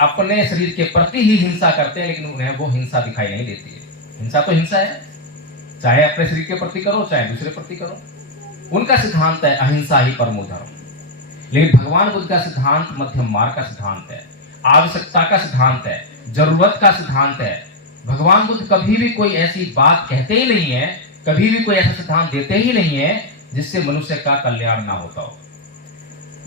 अपने शरीर के प्रति ही हिंसा करते हैं, लेकिन उन्हें वो हिंसा दिखाई नहीं देती है। हिंसा तो हिंसा है, चाहे अपने शरीर के प्रति करो चाहे दूसरे प्रति करो। उनका सिद्धांत है अहिंसा ही परमो धर्म। लेकिन भगवान बुद्ध का सिद्धांत मध्यम मार्ग का सिद्धांत है, आवश्यकता का सिद्धांत है, जरूरत का सिद्धांत है। भगवान बुद्ध कभी भी कोई ऐसी बात कहते ही नहीं है, कभी भी कोई ऐसा सिद्धांत देते ही नहीं है जिससे मनुष्य का कल्याण ना होता हो।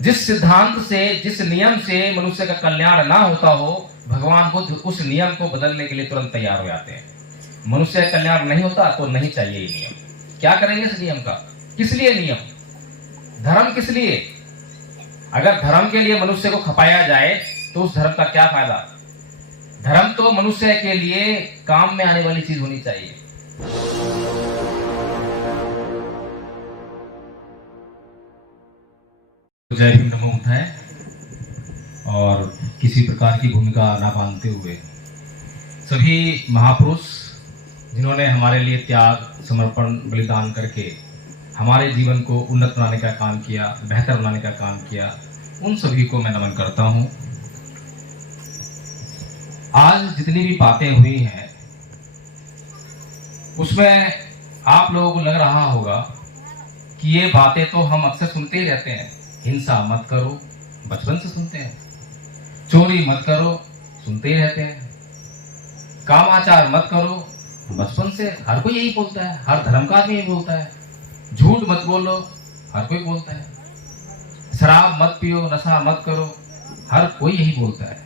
जिस सिद्धांत से, जिस नियम से मनुष्य का कल्याण ना होता हो, भगवान बुद्ध उस नियम को बदलने के लिए तुरंत तैयार हो जाते हैं। मनुष्य का कल्याण नहीं होता तो नहीं चाहिए ये नियम। क्या करेंगे इस नियम का? किस लिए नियम? धर्म किस लिए? अगर धर्म के लिए मनुष्य को खपाया जाए तो उस धर्म का क्या फायदा? धर्म तो मनुष्य के लिए काम में आने वाली चीज होनी चाहिए। जय भीम नमो बुद्धाय। और किसी प्रकार की भूमिका ना बांधते हुए सभी महापुरुष जिन्होंने हमारे लिए त्याग, समर्पण, बलिदान करके हमारे जीवन को उन्नत बनाने का काम किया, बेहतर बनाने का काम किया, उन सभी को मैं नमन करता हूं। आज जितनी भी बातें हुई हैं उसमें आप लोगों को लग रहा होगा कि ये बातें तो हम अक्सर सुनते ही रहते हैं। हिंसा मत करो, बचपन से सुनते हैं। चोरी मत करो, सुनते ही रहते हैं। कामाचार मत करो, बचपन से हर कोई यही बोलता है, हर धर्म का आदमी यही बोलता है। झूठ मत बोलो, हर कोई बोलता है। शराब मत पियो, नशा मत करो, हर कोई यही बोलता है।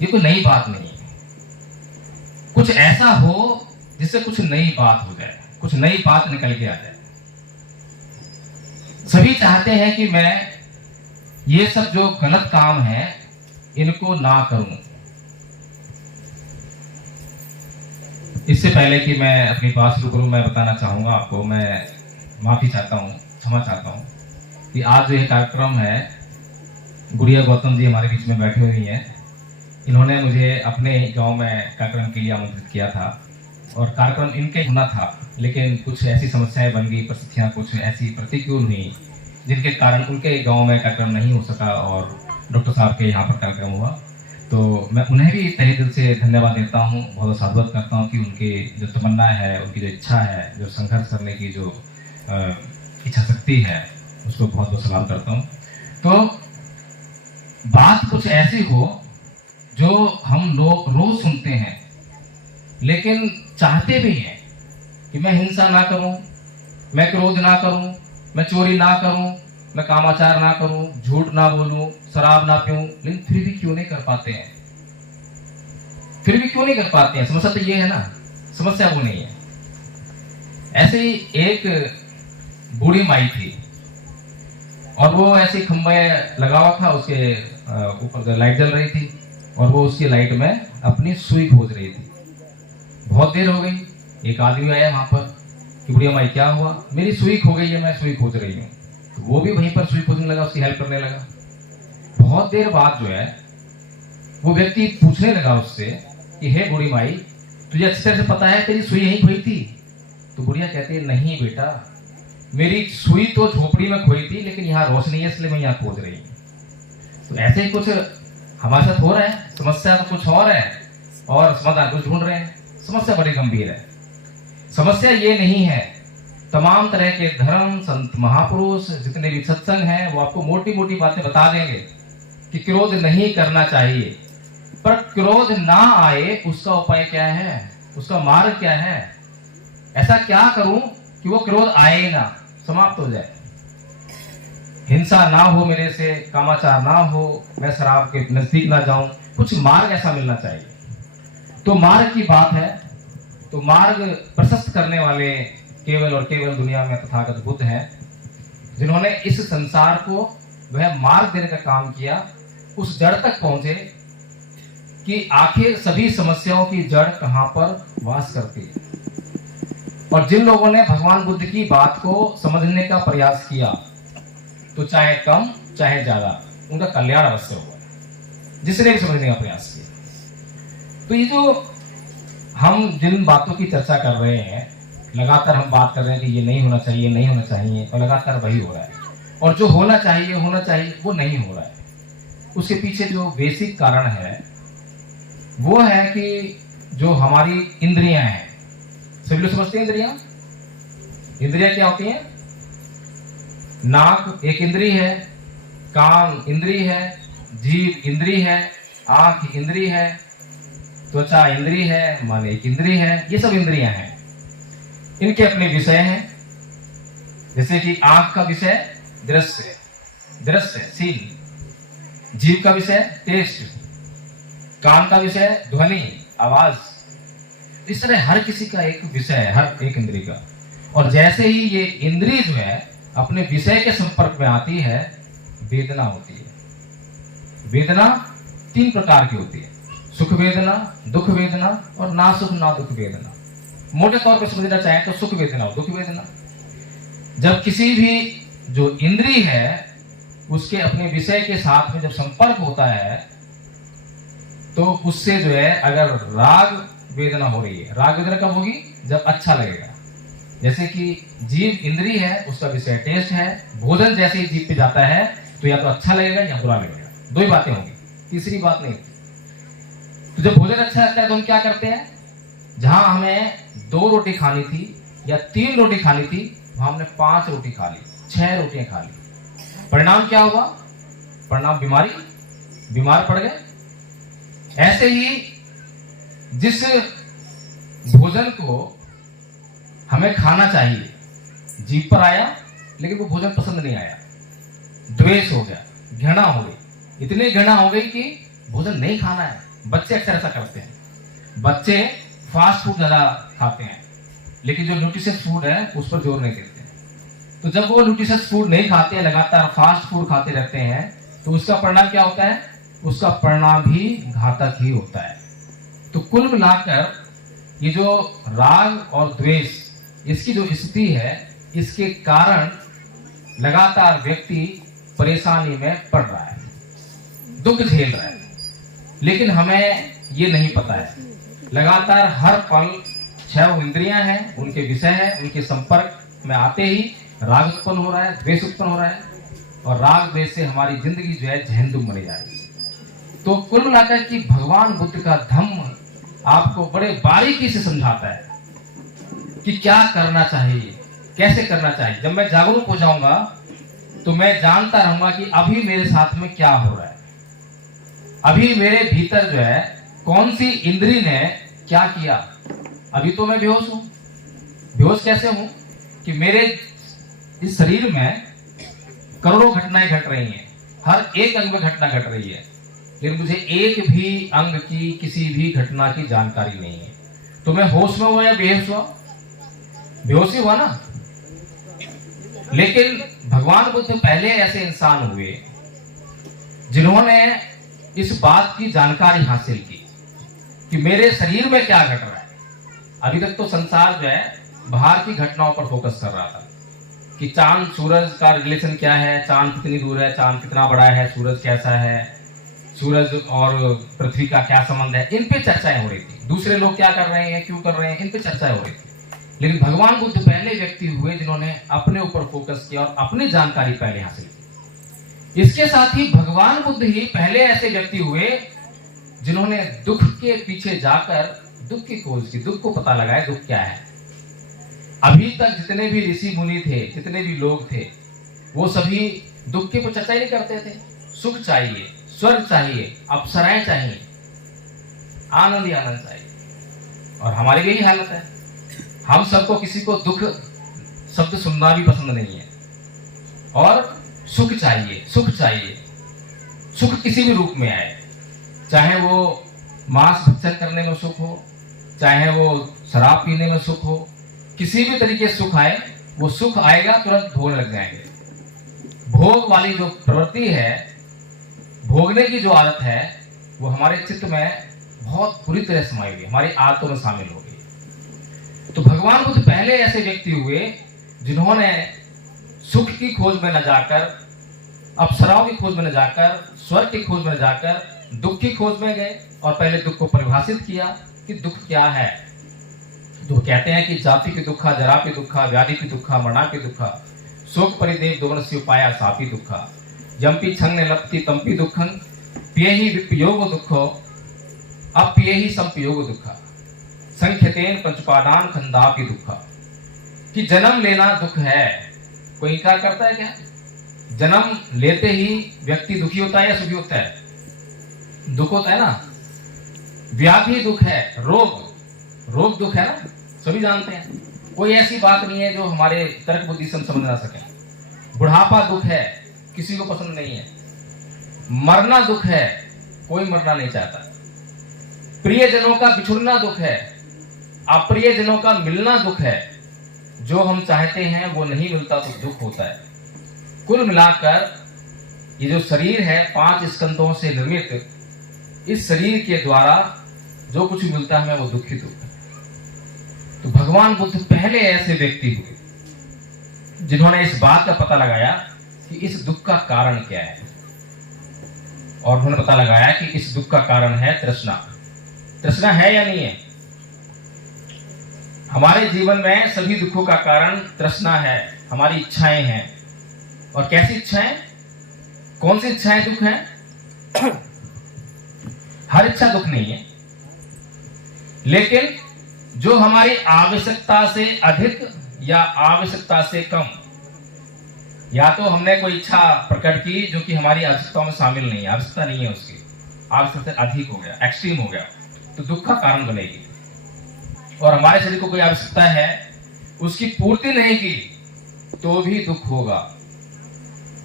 ये कोई नई बात नहीं है। कुछ ऐसा हो जिससे कुछ नई बात हो जाए, कुछ नई बात निकल के आ जाए। सभी चाहते हैं कि मैं ये सब जो गलत काम है इनको ना करूं। इससे पहले कि मैं अपनी बात शुरू करूं, मैं बताना चाहूंगा आपको, मैं माफी चाहता हूं, क्षमा चाहता हूं कि आज जो ये कार्यक्रम है, गुड़िया गौतम जी हमारे बीच में बैठे हुई हैं। इन्होंने मुझे अपने गांव में कार्यक्रम के लिए आमंत्रित किया था और कार्यक्रम इनके होना था, लेकिन कुछ ऐसी समस्याएं बन गई, परिस्थितियां कुछ ऐसी प्रतिकूल हुई जिनके कारण उनके गांव में कार्यक्रम नहीं हो सका और डॉक्टर साहब के यहाँ पर कार्यक्रम हुआ। तो मैं उन्हें भी तहे दिल से धन्यवाद देता हूँ, बहुत साधुवाद करता हूँ कि उनकी जो तमन्ना है, उनकी जो इच्छा है, जो संघर्ष करने की जो इच्छा शक्ति है, उसको बहुत बहुत सलाम करता हूँ। तो बात कुछ ऐसी हो जो हम लोग रोज सुनते हैं, लेकिन चाहते भी हैं कि मैं हिंसा ना करूं, मैं क्रोध ना करूं, मैं चोरी ना करूं, मैं कामाचार ना करूं, झूठ ना बोलूं, शराब ना पीऊं, लेकिन फिर भी क्यों नहीं कर पाते हैं? फिर भी क्यों नहीं कर पाते हैं? समस्या तो ये है ना, समस्या वो नहीं है। ऐसे ही एक बूढ़ी माई थी और वो ऐसे खंभे लगा हुआ था, उसके ऊपर लाइट जल रही थी और वो उसकी लाइट में अपनी सुई खोज रही थी। बहुत देर हो गई, एक आदमी आया वहां पर कि बुढ़िया माई क्या हुआ? मेरी सुई खो गई है, मैं सुई खोज रही हूँ। तो वो भी वहीं पर सुई खोजने लगा, उसकी हेल्प करने लगा। बहुत देर बाद जो है वो व्यक्ति पूछने लगा उससे कि हे बूढ़ी माई, तुझे अच्छी तरह से पता है तेरी सुई यहीं खोई थी? तो बुढ़िया कहती है नहीं बेटा, मेरी सुई तो झोपड़ी में खोई थी, लेकिन यहाँ रोशनी है इसलिए मैं यहाँ खोज रही हूँ। तो ऐसे ही कुछ हमारे साथ हो रहा है। समस्या तो कुछ और है और समाधान कुछ ढूंढ रहे हैं। समस्या बड़ी गंभीर है। समस्या ये नहीं है, तमाम तरह के धर्म, संत, महापुरुष, जितने भी सत्संग हैं वो आपको मोटी मोटी बातें बता देंगे कि क्रोध नहीं करना चाहिए, पर क्रोध ना आए उसका उपाय क्या है, उसका मार्ग क्या है? ऐसा क्या करूं कि वो क्रोध आए ना, समाप्त हो जाए। हिंसा ना हो मेरे से, कामाचार ना हो, मैं शराब के नजदीक ना जाऊं, कुछ मार्ग ऐसा मिलना चाहिए। तो मार्ग की बात है, तो मार्ग प्रशस्त करने वाले केवल और केवल दुनिया में तथागत बुद्ध हैं, जिन्होंने इस संसार को वह मार्ग देने का काम किया, उस जड़ तक पहुंचे कि आखिर सभी समस्याओं की जड़ कहां पर वास करती है। और जिन लोगों ने भगवान बुद्ध की बात को समझने का प्रयास किया, तो चाहे कम चाहे ज्यादा उनका कल्याण अवश्य होगा, जिसने भी समझने का प्रयास किया। तो ये जो हम जिन बातों की चर्चा कर रहे हैं, लगातार हम बात कर रहे हैं कि ये नहीं होना चाहिए, नहीं होना चाहिए, और लगातार वही हो रहा है। और जो होना चाहिए वो नहीं हो रहा है। उसके पीछे जो बेसिक कारण है वो है कि जो हमारी इंद्रियां हैं, सभी लोग समझते हैं इंद्रियां। इंद्रियां क्या होती हैं? नाक एक इंद्री है, कान इंद्री है, जीभ इंद्री है, आंख इंद्री है, त्वचा इंद्री है, मन एक इंद्री है। ये सब इंद्रियां हैं, इनके अपने विषय हैं। जैसे कि आंख का विषय दृश्य, दृश्य सीन। जीभ का विषय टेस्ट, कान का विषय ध्वनि आवाज। इस तरह हर किसी का एक विषय है, हर एक इंद्रिय का। और जैसे ही ये इंद्रिय जो है अपने विषय के संपर्क में आती है, वेदना होती है। वेदना 3 प्रकार की होती है, सुख वेदना, दुख वेदना और ना सुख ना दुख वेदना। मोटे तौर पर समझना चाहें तो सुख वेदना और दुख वेदना। जब किसी भी जो इंद्रिय है उसके अपने विषय के साथ में जब संपर्क होता है तो उससे जो है अगर राग वेदना हो रही है, राग वेदना कब होगी? जब अच्छा लगेगा। जैसे कि जीभ इंद्रिय है, उसका विषय टेस्ट है, भोजन जैसे ही जीभ पे जाता है तो या तो अच्छा लगेगा या बुरा लगेगा, 2 ही बातें होंगी, तीसरी बात नहीं होती। तो जब भोजन अच्छा लगता है तो हम क्या करते हैं? जहां हमें 2 रोटी खानी थी या 3 रोटी खानी थी, वहां हमने 5 रोटी खा ली, 6 रोटियां खा ली। परिणाम क्या हुआ? परिणाम बीमारी, बीमार पड़ गए। ऐसे ही जिस भोजन को हमें खाना चाहिए, जीभ पर आया लेकिन वो भोजन पसंद नहीं आया, द्वेष हो गया, घृणा हो गई, इतनी घृणा हो गई कि भोजन नहीं खाना है। बच्चे अक्सर ऐसा करते हैं, बच्चे फास्ट फूड ज्यादा खाते हैं लेकिन जो न्यूट्रिशियस फूड है उस पर जोर नहीं देते। तो जब वो न्यूट्रिशियस फूड नहीं खाते, लगातार फास्ट फूड खाते रहते हैं, तो उसका परिणाम क्या होता है? उसका परिणाम भी घातक ही होता है। तो कुल मिलाकर ये जो राग और द्वेष, इसकी जो स्थिति है, इसके कारण लगातार व्यक्ति परेशानी में पड़ रहा है, दुख झेल रहा है, लेकिन हमें ये नहीं पता है। लगातार हर पल 6 इंद्रियां हैं, उनके विषय है, उनके संपर्क में आते ही राग उत्पन्न हो रहा है, द्वेष उत्पन्न हो रहा है, और राग द्वेष से हमारी जिंदगी जो है जहन्नुम बनी जा रही है। तो कुल मिलाकर कि भगवान बुद्ध का धम्म आपको बड़े बारीकी से समझाता है कि क्या करना चाहिए, कैसे करना चाहिए। जब मैं जागरूक हो जाऊंगा तो मैं जानता रहूंगा कि अभी मेरे साथ में क्या हो रहा है, अभी मेरे भीतर जो है कौन सी इंद्री ने क्या किया। अभी तो मैं बेहोश हूं। बेहोश कैसे हूं? कि मेरे इस शरीर में करोड़ों घटनाएं घट रही हैं, हर एक अंग में घटना घट रही है, लेकिन मुझे एक भी अंग की किसी भी घटना की जानकारी नहीं है। तो मैं होश में हुआ या बेहोश हुआ? बेहोश ही हुआ ना। लेकिन भगवान बुद्ध पहले ऐसे इंसान हुए जिन्होंने इस बात की जानकारी हासिल की कि मेरे शरीर में क्या घट रहा है। अभी तक तो संसार जो है बाहर की घटनाओं पर फोकस कर रहा था कि चांद सूरज का रिलेशन क्या है, चांद कितनी दूर है, चांद कितना बड़ा है, सूरज कैसा है, सूरज और पृथ्वी का क्या संबंध है, इन पे चर्चाएं हो रही थी। दूसरे लोग क्या कर रहे हैं, क्यों कर रहे हैं, इन पे चर्चाएं हो रही थी। लेकिन भगवान बुद्ध पहले व्यक्ति हुए जिन्होंने अपने ऊपर फोकस किया और अपनी जानकारी पहले हासिल की। इसके साथ ही भगवान बुद्ध ही पहले ऐसे व्यक्ति हुए जिन्होंने दुख के पीछे जाकर दुख की खोज की, दुख को पता लगाया दुख क्या है। अभी तक जितने भी ऋषि मुनि थे, जितने भी लोग थे, वो सभी दुख की कोई चर्चा ही नहीं करते थे। सुख चाहिए, स्वर्ग चाहिए, अप्सराएं चाहिए, आनंद ही आनंद चाहिए। और हमारी यही हालत है, हम सबको किसी को दुख शब्द सुनना भी पसंद नहीं है, और सुख चाहिए, सुख चाहिए। सुख किसी भी रूप में आए, चाहे वो मांस भक्षण करने में सुख हो, चाहे वो शराब पीने में सुख हो, किसी भी तरीके से सुख आए, वो सुख आएगा तुरंत भोगने लग जाएंगे। भोग वाली जो प्रवृत्ति है, भोगने की जो आदत है, वो हमारे चित्त में बहुत बुरी तरह समाई हुई, हमारी आदतों में शामिल हो गई। तो भगवान बुद्ध पहले ऐसे व्यक्ति हुए जिन्होंने सुख की खोज में न जाकर, अप्सराओं की खोज में न जाकर, स्वर्ग की खोज में न जाकर दुख की खोज में गए और पहले दुख को परिभाषित किया कि दुख क्या है। तो कहते हैं कि जाति की दुखा, जरा की दुखा, व्याधि की दुखा, मरणा की दुखा, शोक परिदेव दोवनस्य उपाया सापी दुखा, यम्पि छंग लपति तंपि दुखं, प्येहि विपयोग दुःखो अप्येहि संपयोग दुःखा संख्यतेन पंचपादान खंदापि दुःखा। कि जन्म लेना दुख है, कोई इनकार करता है क्या? जन्म लेते ही व्यक्ति दुखी होता है या सुखी होता है? दुख होता है ना। व्याधि दुख है, रोग दुख है ना, सभी जानते हैं। कोई ऐसी बात नहीं है जो हमारे तर्क बुद्धि से हम समझ ना सके। बुढ़ापा दुख है, किसी को पसंद नहीं है। मरना दुख है, कोई मरना नहीं चाहता। प्रियजनों का बिछुड़ना दुख है, अप्रियजनों का मिलना दुख है। जो हम चाहते हैं वो नहीं मिलता तो दुख होता है। कुल मिलाकर ये जो शरीर है 5 स्कंदों से निर्मित, इस शरीर के द्वारा जो कुछ मिलता है वो दुखित होता है। तो भगवान बुद्ध पहले ऐसे व्यक्ति हुए जिन्होंने इस बात का पता लगाया कि इस दुख का कारण क्या है, और उन्होंने पता लगाया कि इस दुख का कारण है तृष्णा। तृष्णा है या नहीं है? हमारे जीवन में सभी दुखों का कारण तृष्णा है, हमारी इच्छाएं हैं। और कैसी इच्छाएं? कौन सी इच्छाएं दुख है? हर इच्छा दुख नहीं है, लेकिन जो हमारी आवश्यकता से अधिक या आवश्यकता से कम, या तो हमने कोई इच्छा प्रकट की जो कि हमारी आवश्यकताओं में शामिल नहीं है, आवश्यकता नहीं है उसकी, आवश्यकता से अधिक हो गया, एक्सट्रीम हो गया, तो दुख का कारण बनेगी। और हमारे शरीर को कोई आवश्यकता है, उसकी पूर्ति नहीं की तो भी दुख होगा।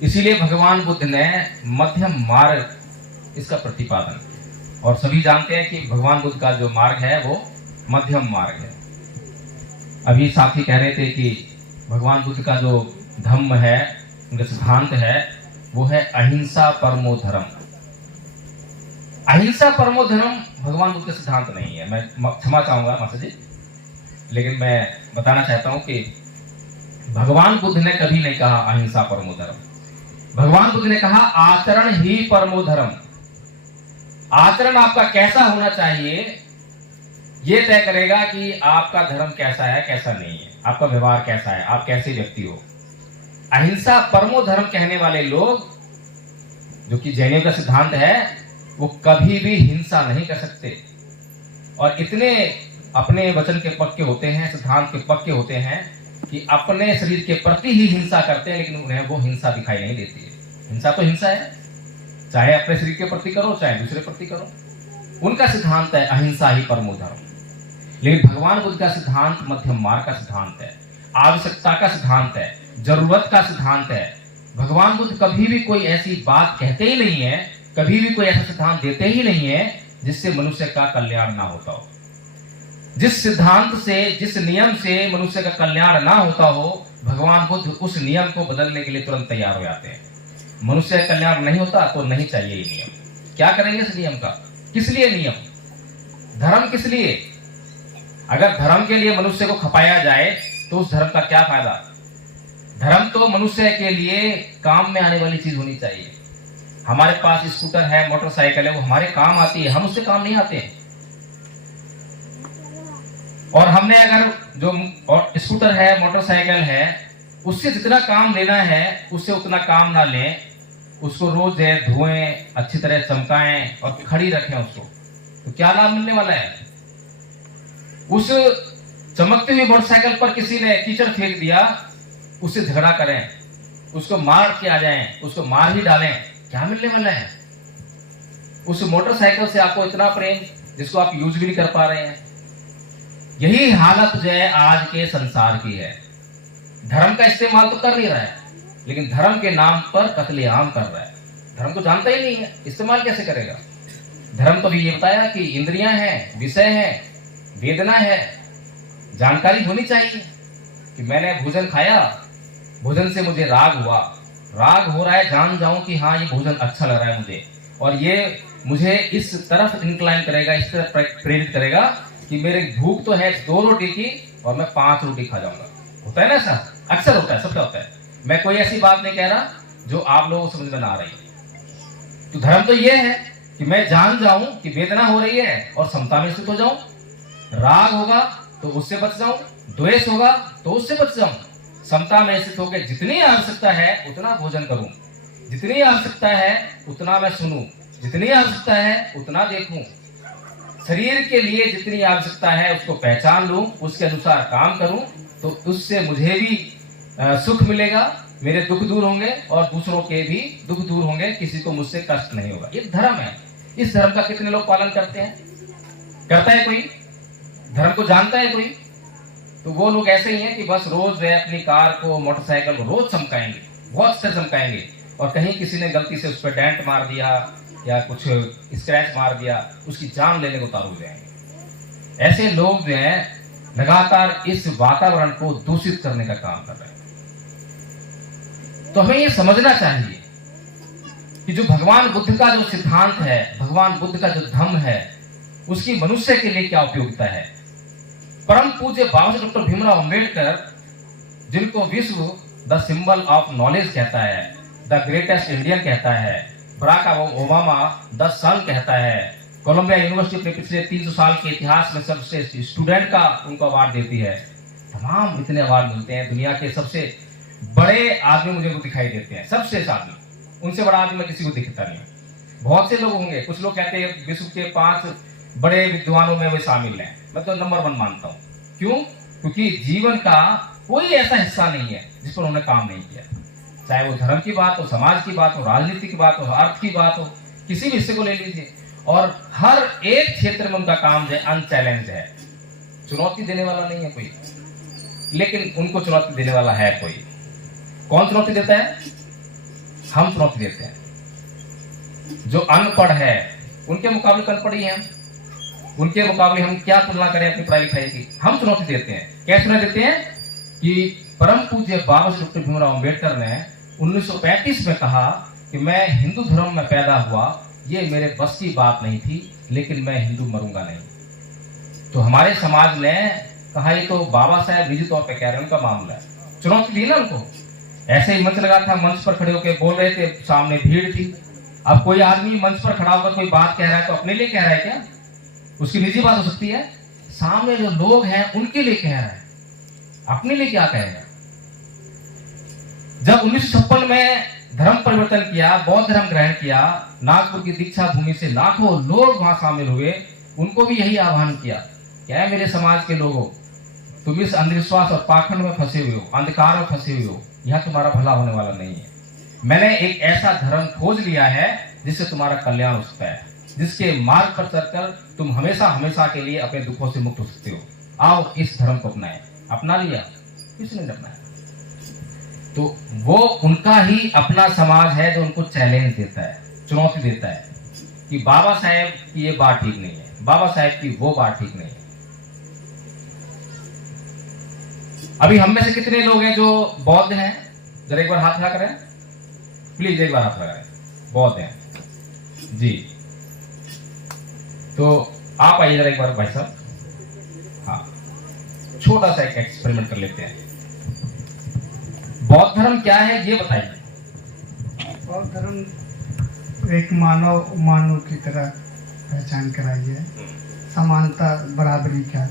इसीलिए भगवान बुद्ध ने मध्यम मार्ग इसका प्रतिपादन, और सभी जानते हैं कि भगवान बुद्ध का जो मार्ग है वो मध्यम मार्ग है। अभी साथी कह रहे थे कि भगवान बुद्ध का जो धम्म है, उनका सिद्धांत है, वो है अहिंसा परमो धर्म। अहिंसा परमो धर्म भगवान बुद्ध का सिद्धांत नहीं है। मैं क्षमा चाहूंगा माता जी, लेकिन मैं बताना चाहता हूं कि भगवान बुद्ध ने कभी नहीं कहा अहिंसा परमो धर्म। भगवान बुद्ध ने कहा आचरण ही परमो धर्म। आचरण आपका कैसा होना चाहिए ये तय करेगा कि आपका धर्म कैसा है, कैसा नहीं है, आपका व्यवहार कैसा है, आप कैसे व्यक्ति हो। अहिंसा परमो धर्म कहने वाले लोग, जो कि जैनियों का सिद्धांत है, वो कभी भी हिंसा नहीं कर सकते, और इतने अपने वचन के पक्के होते हैं, सिद्धांत के पक्के होते हैं कि अपने शरीर के प्रति ही हिंसा करते हैं, लेकिन उन्हें वो हिंसा दिखाई नहीं देती है। हिंसा तो हिंसा है, चाहे अपने शरीर के प्रति करो चाहे दूसरे प्रति करो। उनका सिद्धांत है अहिंसा ही परमो धर्म। लेकिन भगवान बुद्ध का सिद्धांत मध्यम मार्ग का सिद्धांत है, आवश्यकता का सिद्धांत है, जरूरत का सिद्धांत है। भगवान बुद्ध कभी भी कोई ऐसी बात कहते ही नहीं है, कभी भी कोई ऐसा सिद्धांत देते ही नहीं है जिससे मनुष्य का कल्याण ना होता हो। जिस सिद्धांत से, जिस नियम से मनुष्य का कल्याण ना होता हो, भगवान बुद्ध उस नियम को बदलने के लिए तुरंत तैयार हो जाते हैं। मनुष्य का कल्याण नहीं होता तो नहीं चाहिए ये नियम। क्या करेंगे इस नियम का? किस लिए नियम? धर्म किस लिए? अगर धर्म के लिए मनुष्य को खपाया जाए तो उस धर्म का क्या फायदा? धर्म तो मनुष्य के लिए काम में आने वाली चीज होनी चाहिए। हमारे पास स्कूटर है, मोटरसाइकिल है, वो हमारे काम आती है, हम उससे काम नहीं आते हैं। और हमने अगर जो स्कूटर है, मोटरसाइकिल है, उससे जितना काम लेना है उससे उतना काम ना लें, उसको रोज धोएं, अच्छी तरह चमकाएं और खड़ी रखें उसको, तो क्या लाभ मिलने वाला है? उस चमकती हुई मोटरसाइकिल पर किसी ने कीचड़ फेंक दिया, उससे झगड़ा करें, उसको मार के आ जाएं, उसको मार ही डालें, क्या मिलने वाला है? उस मोटरसाइकिल से आपको इतना प्रेम जिसको आप यूज भी नहीं कर पा रहे हैं। यही हालत जो है आज के संसार की है। धर्म का इस्तेमाल तो कर नहीं रहा है, लेकिन धर्म के नाम पर कत्लेआम कर रहा है। धर्म को जानता ही नहीं है, इस्तेमाल कैसे करेगा? धर्म तो भी ये बताया कि इंद्रियां हैं, विषय है, वेदना है, जानकारी होनी चाहिए कि मैंने भोजन खाया, भोजन से मुझे राग हुआ, राग हो रहा है, जान जाऊं कि हाँ ये भोजन अच्छा लग रहा है मुझे, और ये मुझे इस तरफ इंक्लाइन करेगा, इस तरफ प्रेरित करेगा कि मेरे भूख तो है 2 रोटी की और मैं 5 रोटी खा जाऊंगा। होता है ना ऐसा? अक्सर होता है, सबका होता है। मैं कोई ऐसी बात नहीं कह रहा जो आप लोगों को समझ में ना आ रही है। तो धर्म तो ये है कि मैं जान जाऊं कि वेदना हो रही है और समता में स्थित हो जाऊं, राग होगा तो उससे बच जाऊं, द्वेष होगा तो उससे बच जाऊं, समता में स्थित होकर जितनी आवश्यकता है उतना भोजन करूं, जितनी आवश्यकता है उतना मैं सुनूं, जितनी आवश्यकता है उतना देखूं, शरीर के लिए जितनी आवश्यकता है उसको पहचान लूं, उसके अनुसार काम करूं, तो उससे मुझे भी सुख मिलेगा, मेरे दुख दूर होंगे और दूसरों के भी दुख दूर होंगे, किसी को मुझसे कष्ट नहीं होगा। ये धर्म है। इस धर्म का कितने लोग पालन करते हैं? करता है कोई? धर्म को जानता है कोई? तो वो लोग ऐसे ही हैं कि बस रोज वे अपनी कार को, मोटरसाइकिल को रोज चमकाएंगे, बहुत से चमकाएंगे, और कहीं किसी ने गलती से उस पर डेंट मार दिया या कुछ स्क्रैच मार दिया, उसकी जान लेने को उतारू हो जाएंगे। ऐसे लोग जो हैं लगातार इस वातावरण को दूषित करने का काम कर रहे हैं। तो हमें ये समझना चाहिए कि जो भगवान बुद्ध का जो सिद्धांत है, भगवान बुद्ध का जो धम्म है, उसकी मनुष्य के लिए क्या उपयोगिता है। परम पूज्य बाबा साहेब डॉक्टर भीमराव अंबेडकर, जिनको विश्व द सिंबल ऑफ नॉलेज कहता है, द ग्रेटेस्ट इंडियन कहता है, बराक ओबामा द सन कहता है, कोलंबिया यूनिवर्सिटी अपने पिछले 300 साल के इतिहास में सर्वश्रेष्ठ स्टूडेंट का उनको अवार्ड देती है। तमाम इतने अवार्ड मिलते हैं। दुनिया के सबसे बड़े आदमी मुझे वो दिखाई देते हैं, सबसे आदमी, उनसे बड़ा आदमी मैं किसी को दिखता नहीं। बहुत से लोग होंगे, कुछ लोग कहते हैं विश्व के 5 बड़े विद्वानों में वे शामिल हैं, मैं तो नंबर 1 मानता हूं। क्यों? क्योंकि जीवन का कोई ऐसा हिस्सा नहीं है जिस पर उन्होंने काम नहीं किया। चाहे वो धर्म की बात हो, समाज की बात हो, राजनीति की बात हो, अर्थ की बात हो, किसी भी हिस्से को ले लीजिए, और हर एक क्षेत्र में उनका काम जो है अनचैलेंज है। चुनौती देने वाला नहीं है कोई, लेकिन उनको चुनौती देने वाला है कोई। कौन चुनौती देता है? हम चुनौती देते हैं। जो अनपढ़ है उनके मुकाबले तो अनपढ़ ही हैं, उनके मुकाबले हम क्या तुलना करें अपनी पढ़ाई लिखाई की? हम चुनौती देते हैं। क्या चुनौती देते हैं? कि परम पूज्य बाबा साहेब डॉक्टर भीमराव अंबेडकर ने 1935 में कहा कि मैं हिंदू धर्म में पैदा हुआ, ये मेरे बस की बात नहीं थी, लेकिन मैं हिंदू मरूंगा नहीं। तो हमारे समाज ने कहा ये तो बाबा साहेब निजी तौर पर कह रहे हैं, उनका मामला है। चुनौती दी ना उनको। ऐसे ही मंच लगा था, मंच पर खड़े होकर बोल रहे थे, सामने भीड़ थी। अब कोई आदमी मंच पर खड़ा होकर कोई बात कह रहा है तो अपने लिए कह रहा है क्या? उसकी निजी बात हो सकती है। सामने जो लोग हैं उनके लिए कह रहा है, अपने लिए क्या कहेगा? जब 1956 में धर्म परिवर्तन किया, बौद्ध धर्म ग्रहण किया, नागपुर की दीक्षा भूमि से लाखों लोग वहां शामिल हुए, उनको भी यही आह्वान किया, क्या है मेरे समाज के लोगों, तुम इस अंधविश्वास और पाखंड में फंसे हुए हो, अंधकार में फंसे हुए हो, यह तुम्हारा भला होने वाला नहीं है। मैंने एक ऐसा धर्म खोज लिया है जिससे तुम्हारा कल्याण हो सकता है, जिसके मार्ग पर चलकर तुम हमेशा हमेशा के लिए अपने दुखों से मुक्त हो सकते हो। आओ इस धर्म को अपनाएं। अपना लिया? किसने नहीं अपनाया? तो वो उनका ही अपना समाज है जो उनको चैलेंज देता है, चुनौती देता है कि बाबा साहेब की ये बात ठीक नहीं है, बाबा साहेब की वो बात ठीक नहीं है। अभी हम में से कितने लोग हैं जो बौद्ध हैं? जरा एक बार हाथ लगा करें प्लीज, एक बार हाथ लगाएं। बौद्ध हैं जी, तो आप आइए जरा एक बार भाई साहब। हाँ, छोटा सा एक एक्सपेरिमेंट कर लेते हैं। बौद्ध धर्म क्या है ये बताइए। बौद्ध धर्म एक मानव की तरह पहचान कराई है, समानता बराबरी का,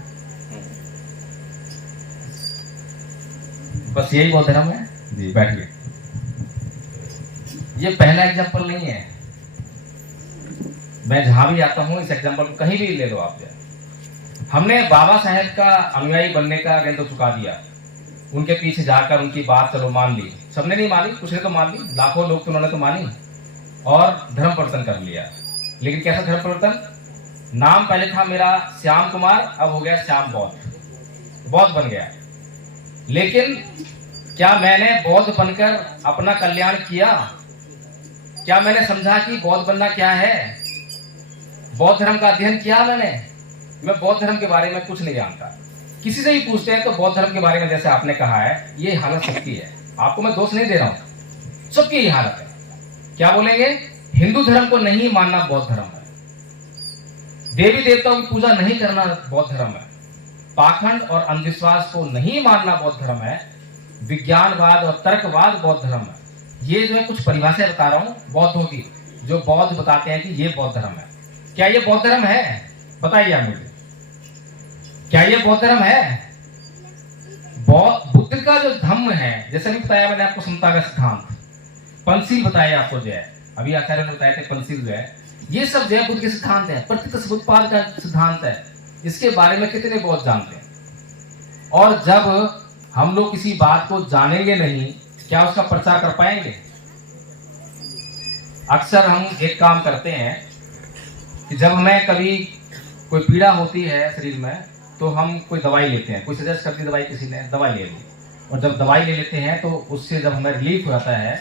बस यही बौद्ध धर्म है जी। बैठिए। ये पहला एग्जाम्पल नहीं है, मैं जहां भी आता हूं इस एग्जाम्पल को कहीं भी ले लो आप। हमने बाबा साहेब का अनुयायी बनने का गेंद तो चुका दिया, उनके पीछे जाकर उनकी बात चलो मान ली, सबने नहीं मानी, कुछ ने तो मान ली, लाखों लोग तो उन्होंने तो मानी और धर्म परिवर्तन कर लिया। लेकिन कैसा धर्म परिवर्तन? नाम पहले था मेरा श्याम कुमार, अब हो गया श्याम बौद्ध, बौद्ध बन गया। लेकिन क्या मैंने बौद्ध बनकर अपना कल्याण किया? क्या मैंने समझा कि बौद्ध बनना क्या है? बौद्ध धर्म का अध्ययन किया मैंने? मैं बौद्ध धर्म के बारे में कुछ नहीं जानता। किसी से ही पूछते हैं तो बौद्ध धर्म के बारे में जैसे आपने कहा है, ये हालत सबकी है। आपको मैं दोष नहीं दे रहा हूं, सबकी यही हालत है। क्या बोलेंगे? हिंदू धर्म को नहीं मानना बौद्ध धर्म है, देवी देवताओं की पूजा नहीं करना बौद्ध धर्म है, पाखंड और अंधविश्वास को नहीं मानना बौद्ध धर्म है, विज्ञानवाद और तर्कवाद बौद्ध धर्म है। ये जो है कुछ परिभाषाएं बता रहा हूं बौद्धों की, जो बौद्ध बताते हैं कि ये बौद्ध धर्म है। क्या ये बौद्ध धर्म है? बताइए आप मुझे, क्या ये बौद्ध धर्म है? बुद्ध का जो धम्म है, जैसे भी बताया मैंने आपको, समता का सिद्धांत, पंचशील बताया आपको जो है, अभी आचार्य ने बताया थे पंचशील जो है, ये सब जो है बुद्ध के सिद्धांत है, प्रकृति समुत्पाद का सिद्धांत है। इसके बारे में कितने बहुत जानते हैं। और जब हम लोग किसी बात को जानेंगे नहीं, क्या उसका प्रचार कर पाएंगे? अक्सर हम एक काम करते हैं कि जब हमें कभी कोई पीड़ा होती है शरीर में, तो हम कोई दवाई लेते हैं, कोई सजेस्ट करती दवाई, किसी ने दवाई ले ली, और जब दवाई ले लेते हैं तो उससे जब हमें रिलीफ हो जाता है,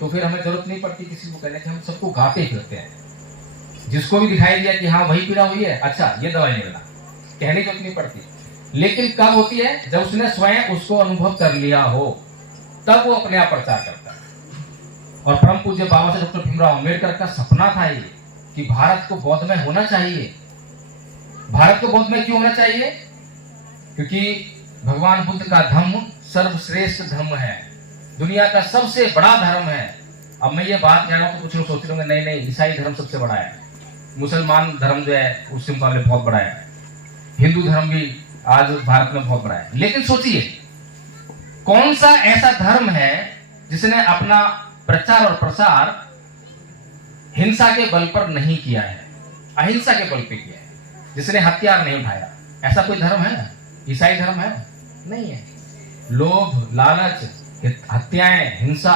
तो फिर हमें जरूरत नहीं पड़ती किसी को कहने की, हम सबको गाते फिरते हैं। जिसको भी दिखाई दिया कि हाँ वही पीड़ा हुई है, अच्छा ये दवाई ले लेना, कहने की जरूरत नहीं पड़ती। लेकिन कब होती है? जब उसने स्वयं उसको अनुभव कर लिया हो, तब वो अपने आप प्रचार करता है। और परम पूज्य बाबा साहेब डॉक्टर भीमराव अम्बेडकर का सपना था ये कि भारत को बौद्धमय होना चाहिए। भारत को बौद्धमय क्यों होना चाहिए? क्योंकि भगवान बुद्ध का धर्म सर्वश्रेष्ठ धर्म है, दुनिया का सबसे बड़ा धर्म है। अब मैं ये बात कह रहा हूं तो कुछ लोग सोच रहे होंगे नहीं ईसाई धर्म सबसे बड़ा है, मुसलमान धर्म जो है उससे मुकाबले बहुत बड़ा है, हिंदू धर्म भी आज भारत में बहुत बड़ा है। लेकिन सोचिए कौन सा ऐसा धर्म है जिसने अपना प्रचार और प्रसार हिंसा के बल पर नहीं किया है, अहिंसा के बल पे किया है, जिसने हथियार नहीं उठाया? ऐसा कोई धर्म है? ईसाई धर्म है? नहीं है। लोभ, लालच, हत्याएं, हिंसा,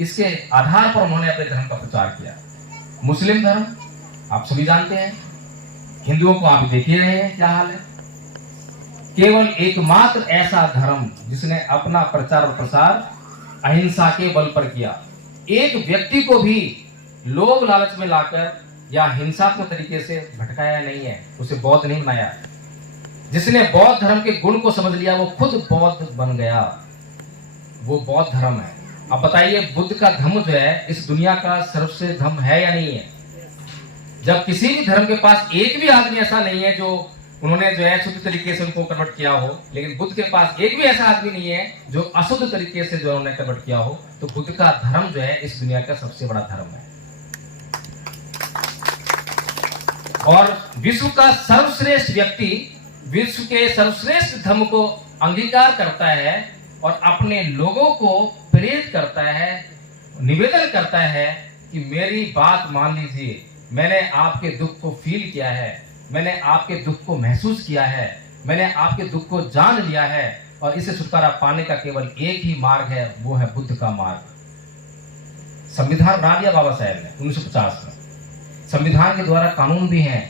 इसके आधार पर उन्होंने अपने धर्म का प्रचार किया। मुस्लिम धर्म आप सभी जानते हैं, हिंदुओं को आप देख ही रहे हैं क्या हाल है। केवल एकमात्र ऐसा धर्म जिसने अपना प्रचार और प्रसार अहिंसा के बल पर किया, एक व्यक्ति को भी लोभ लालच में लाकर या हिंसात्मक तरीके से भटकाया नहीं है, उसे बौद्ध नहीं बनाया। जिसने बौद्ध धर्म के गुण को समझ लिया वो खुद बौद्ध बन गया, वो बौद्ध धर्म है। अब बताइए बुद्ध का धर्म जो है इस दुनिया का सर्वश्रेष्ठ धर्म है या नहीं है? जब किसी भी धर्म के पास एक भी आदमी ऐसा नहीं है जो उन्होंने जो है शुद्ध तरीके से उनको कन्वर्ट किया हो, लेकिन बुद्ध के पास एक भी ऐसा आदमी नहीं है जो अशुद्ध तरीके से जो उन्होंने कन्वर्ट किया हो, तो बुद्ध का धर्म जो है इस दुनिया का सबसे बड़ा धर्म है। और विश्व का सर्वश्रेष्ठ व्यक्ति विश्व के सर्वश्रेष्ठ धर्म को अंगीकार करता है और अपने लोगों को प्रेरित करता है, निवेदन करता है कि मेरी बात मान लीजिए, मैंने आपके दुख को फील किया है, मैंने आपके दुख को महसूस किया है, मैंने आपके दुख को जान लिया है, और इसे छुटकारा पाने का केवल एक ही मार्ग है, वो है बुद्ध का मार्ग। संविधान बना दिया बाबा साहेब ने 1950 में, संविधान के द्वारा कानून भी हैं,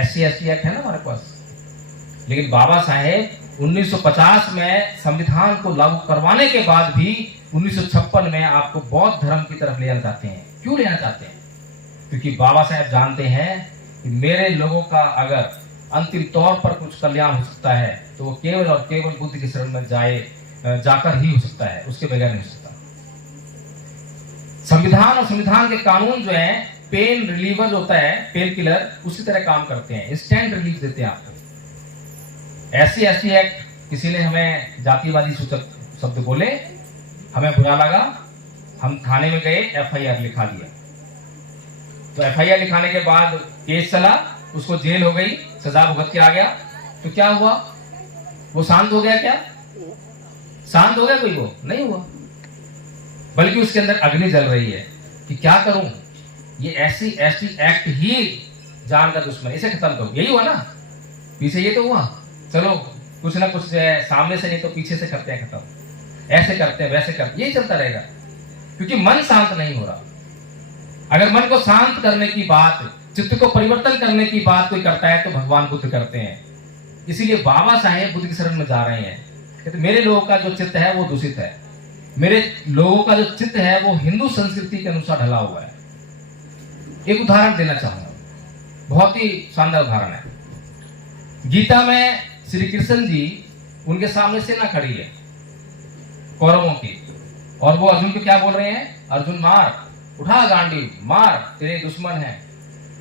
SC ST एक्ट है ना हमारे पास, लेकिन बाबा साहेब 1950 में संविधान को लागू करवाने के बाद भी 1956 में आपको बौद्ध धर्म की तरफ ले जाना चाहते हैं। क्यों लेना चाहते हैं? क्योंकि बाबा साहेब जानते हैं कि मेरे लोगों का अगर अंतिम तौर पर कुछ कल्याण हो सकता है तो वो केवल और केवल बुद्ध की शरण में जाकर ही हो सकता है, उसके बगैर नहीं हो सकता। संविधान और संविधान के कानून जो है पेन रिलीवर जो होता है, पेन किलर, उसी तरह काम करते हैं, इंस्टेंट रिलीफ देते हैं आपको। SC ST एक्ट, किसी ने हमें जातिवादी सूचक शब्द बोले, हमें बुरा लगा, हम थाने में गए, FIR लिखा दिया। तो FIR लिखाने के बाद केस चला, उसको जेल हो गई, सजा भुगत के आ गया, तो क्या हुआ? वो शांत हो गया? क्या शांत हो गया कोई? वो नहीं हुआ, बल्कि उसके अंदर अग्नि जल रही है कि क्या करूं, ये SC ST एक्ट ही जान का दुश्मन, इसे खत्म करो। यही हुआ ना, पीछे ये तो हुआ, चलो कुछ ना कुछ सामने से नहीं तो पीछे से करते हैं खत्म, ऐसे करते हैं वैसे करते, यही चलता रहेगा, क्योंकि मन शांत नहीं हो रहा। अगर मन को शांत करने की बात, चित्त को परिवर्तन करने की बात कोई करता है तो भगवान बुद्ध करते हैं। इसीलिए बाबा साहेब बुद्ध की शरण में जा रहे हैं। तो मेरे लोगों का जो चित्त है वो दूषित है, मेरे लोगों का जो चित्त है वो हिंदू संस्कृति के अनुसार ढला हुआ है। एक उदाहरण देना चाहूंगा, बहुत ही शानदार उदाहरण है। गीता में श्री कृष्ण जी, उनके सामने सेना खड़ी है कौरवों की, और वो अर्जुन को क्या बोल रहे हैं? अर्जुन मार, उठा गांडी मार, तेरे दुश्मन है,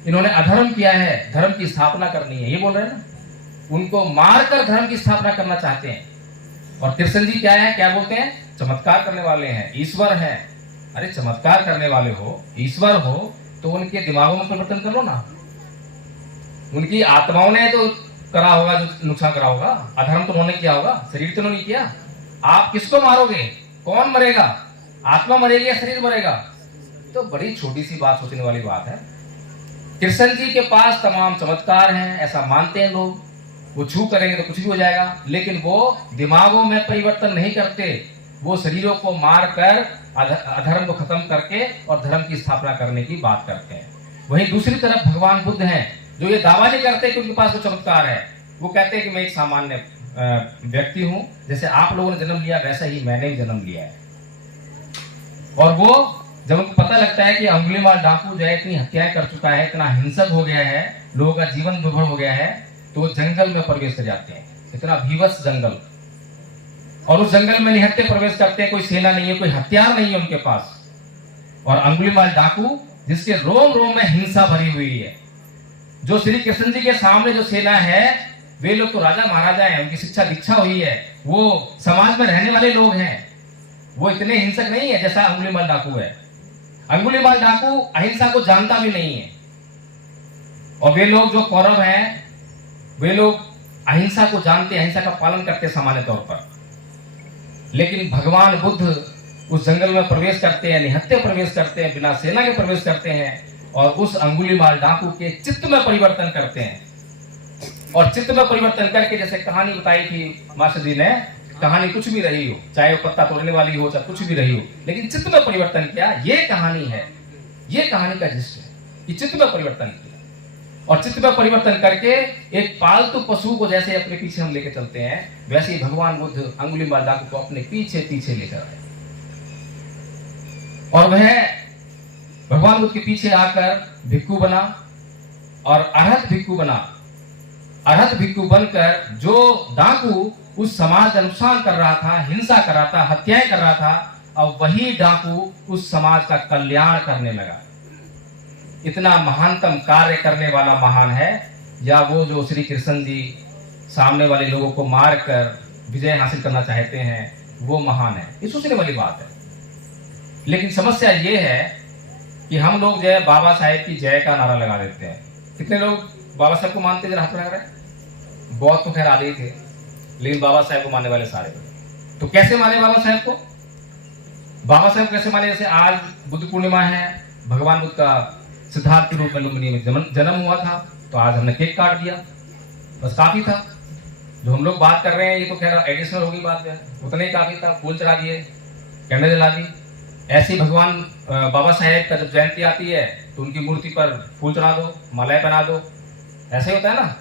इन्होंने अधर्म किया है, धर्म की स्थापना करनी है, ये बोल रहे हैं ना। उनको मारकर धर्म की स्थापना करना चाहते हैं। और कृष्ण जी क्या है, क्या बोलते हैं? चमत्कार करने वाले हैं, ईश्वर है। अरे चमत्कार करने वाले हो, ईश्वर हो, तो उनके दिमागों में परिवर्तन कर लो ना। उनकी आत्माओं ने तो करा होगा जो नुकसान करा होगा, अधर्म तो उन्होंने किया होगा, शरीर तो उन्होंने किया। आप किसको मारोगे? कौन मरेगा? आत्मा मरेगी या शरीर मरेगा? तो बड़ी छोटी सी बात, सोचने वाली बात है। कृष्ण जी के पास तमाम चमत्कार हैं, ऐसा मानते हैं लोग। वो छू करेंगे तो कुछ भी हो जाएगा, लेकिन वो दिमागों में परिवर्तन नहीं करते। वो शरीरों को मार कर अधर्म को खत्म करके और धर्म की स्थापना करने की बात करते हैं। वहीं दूसरी तरफ भगवान बुद्ध हैं, जो ये दावा नहीं करते कि उनके पास वो चमत्कार है। वो कहते हैं कि मैं एक सामान्य व्यक्ति हूं, जैसे आप लोगों ने जन्म लिया वैसा ही मैंने भी जन्म लिया है। और वो जब उनको पता लगता है कि अंगुलीमाल डाकू जो है इतनी हत्याएं कर चुका है, इतना हिंसक हो गया है, लोगों का जीवन विभोर हो गया है, तो वो जंगल में प्रवेश कर जाते हैं। इतना भीवस जंगल, और उस जंगल में निहत्थे प्रवेश करते हैं। कोई सेना नहीं है, कोई हथियार नहीं है उनके पास। और अंगुलीमाल डाकू, जिसके रोम रोम में हिंसा भरी हुई है, जो श्री कृष्ण जी के सामने जो सेना है, वे लोग तो राजा महाराजा हैं, उनकी शिक्षा दीक्षा हुई है, वो समाज में रहने वाले लोग हैं। वो इतने हिंसक नहीं है जैसा अंगुलीमाल डाकू है। अंगुलीमाल डाकू अहिंसा को जानता भी नहीं है। और वे लोग जो कौरव हैं, वे लोग अहिंसा को जानते, अहिंसा का पालन करते सामान्य तौर पर। लेकिन भगवान बुद्ध उस जंगल में प्रवेश करते हैं, निहत्थे प्रवेश करते हैं, बिना सेना के प्रवेश करते हैं, और उस अंगुलीमाल डाकू के चित्त में परिवर्तन करते हैं। और चित्त में परिवर्तन करके, जैसे कहानी बताई थी मास्टर जी ने, कहानी कुछ भी रही हो, चाहे वो पत्ता तोड़ने वाली हो, चाहे कुछ भी रही हो, लेकिन चित्त में परिवर्तन किया। ये कहानी है, ये कहानी का जिस्ट है कि चित्त में परिवर्तन किया। और चित्त में परिवर्तन करके एक पालतू पशु को जैसे अपने पीछे हम लेके चलते हैं, वैसे ही भगवान बुद्ध अंगुलीमाल डाकू को अपने पीछे पीछे लेकर आए। और वह भगवान बुद्ध के पीछे आकर भिक्षु बना और अरहत भिक्षु बना। अरहत भिक्षु बनकर जो डाकू उस समाज का नुकसान कर रहा था, हिंसा कर रहा था, हत्याएं कर रहा था, अब वही डाकू उस समाज का कल्याण करने लगा। इतना महानतम कार्य करने वाला महान है, या वो जो श्री कृष्ण जी सामने वाले लोगों को मारकर विजय हासिल करना चाहते हैं, वो महान है। ये सोचने वाली बात है। लेकिन समस्या ये है कि हम लोग जो है बाबा साहेब की जय का नारा लगा देते हैं। कितने लोग बाबा साहेब को मानते हैं, हाथ लगा रहे हैं? बहुत तो खैर आधे ही थे, लेकिन बाबा साहेब को मानने वाले सारे। तो कैसे माने बाबा साहेब को? बाबा साहेब कैसे माने? जैसे आज बुद्ध पूर्णिमा है, भगवान बुद्ध का सिद्धार्थ के रूप में लुम्बिनी में जन्म हुआ था, तो आज हमने केक काट दिया, बस काफी था। जो हम लोग बात कर रहे हैं ये तो खैर एडिशनल होगी बात है, उतना ही काफी था। फूल चढ़ा दिए, कैंडल जला दी। ऐसे ही भगवान बाबा साहेब का जब जयंती आती है तो उनकी मूर्ति पर फूल चढ़ा दो, मालाएं बना दो, ऐसे होता है ना।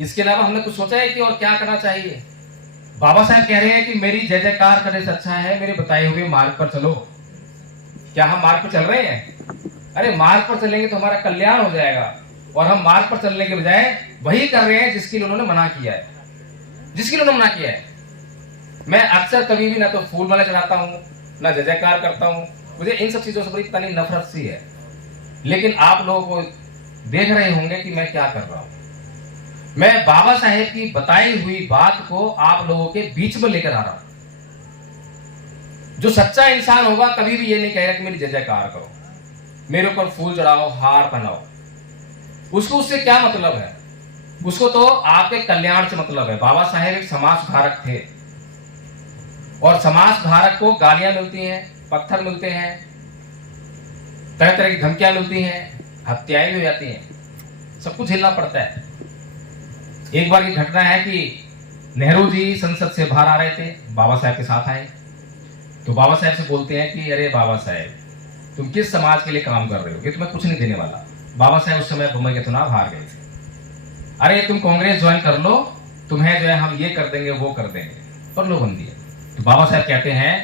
इसके अलावा हमने कुछ सोचा है कि और क्या करना चाहिए? बाबा साहेब कह रहे हैं कि मेरी जय जयकार करने से अच्छा है मेरे बताए हुए मार्ग पर चलो। क्या हम मार्ग पर चल रहे हैं? अरे मार्ग पर चलेंगे तो हमारा कल्याण हो जाएगा, और हम मार्ग पर चलने के बजाय वही कर रहे हैं जिसके लिए उन्होंने मना किया है, जिसके लिए उन्होंने मना किया है। मैं अक्सर कभी भी ना तो फूल माला चढ़ाता हूँ, ना जय जयकार करता हूँ, मुझे इन सब चीजों से बड़ी तनी नफरत सी है। लेकिन आप लोगों को देख रहे होंगे कि मैं क्या कर रहा हूँ। मैं बाबा साहेब की बताई हुई बात को आप लोगों के बीच में लेकर आ रहा हूं। जो सच्चा इंसान होगा कभी भी ये नहीं कहेगा कि मेरी जय जयकार करो, मेरे ऊपर फूल चढ़ाओ, हार पहनाओ। उसको उससे क्या मतलब है? उसको तो आपके कल्याण से मतलब है। बाबा साहेब एक समाज सुधारक थे, और समाज सुधारक को गालियां मिलती हैं, पत्थर मिलते हैं, तरह तरह की धमकियां मिलती हैं, हत्याएं भी हो जाती हैं, सब कुछ झेलना पड़ता है। एक बार की घटना है कि नेहरू जी संसद से बाहर आ रहे थे, बाबा साहेब के साथ आए, तो बाबा साहेब से बोलते हैं कि अरे बाबा साहेब, तुम किस समाज के लिए काम कर रहे हो? ये तुम्हें कुछ नहीं देने वाला। बाबा साहेब उस समय बम्बई के चुनाव हार गए थे। अरे तुम कांग्रेस ज्वाइन कर लो, तुम्हें जो है हम ये कर देंगे, वो कर देंगे, प्रलोभन दिए। तो बाबा साहेब कहते हैं